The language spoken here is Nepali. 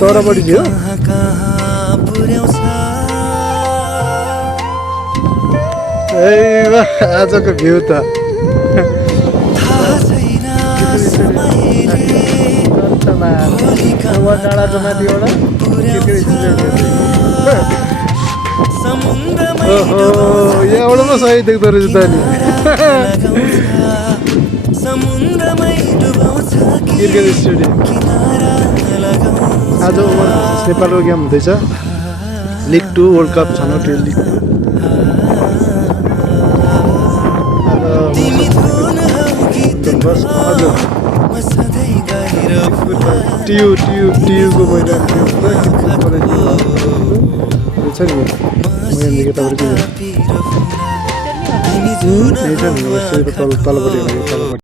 तरापट्टि थियो ए आजको भ्यू त डाँडाको माथिबाट ओहो यहाँबाट पो सही देख्दो रहेछ त नि क्रिकेट स्टेडियम आज नेपालको गेम हुँदैछ लिग 2 वर्ल्ड कप छनौट लिग 2 बस हजुर टियुको मैदान थियो पुरा क्रिकेट छ नि म तपाईँको तलपट्टि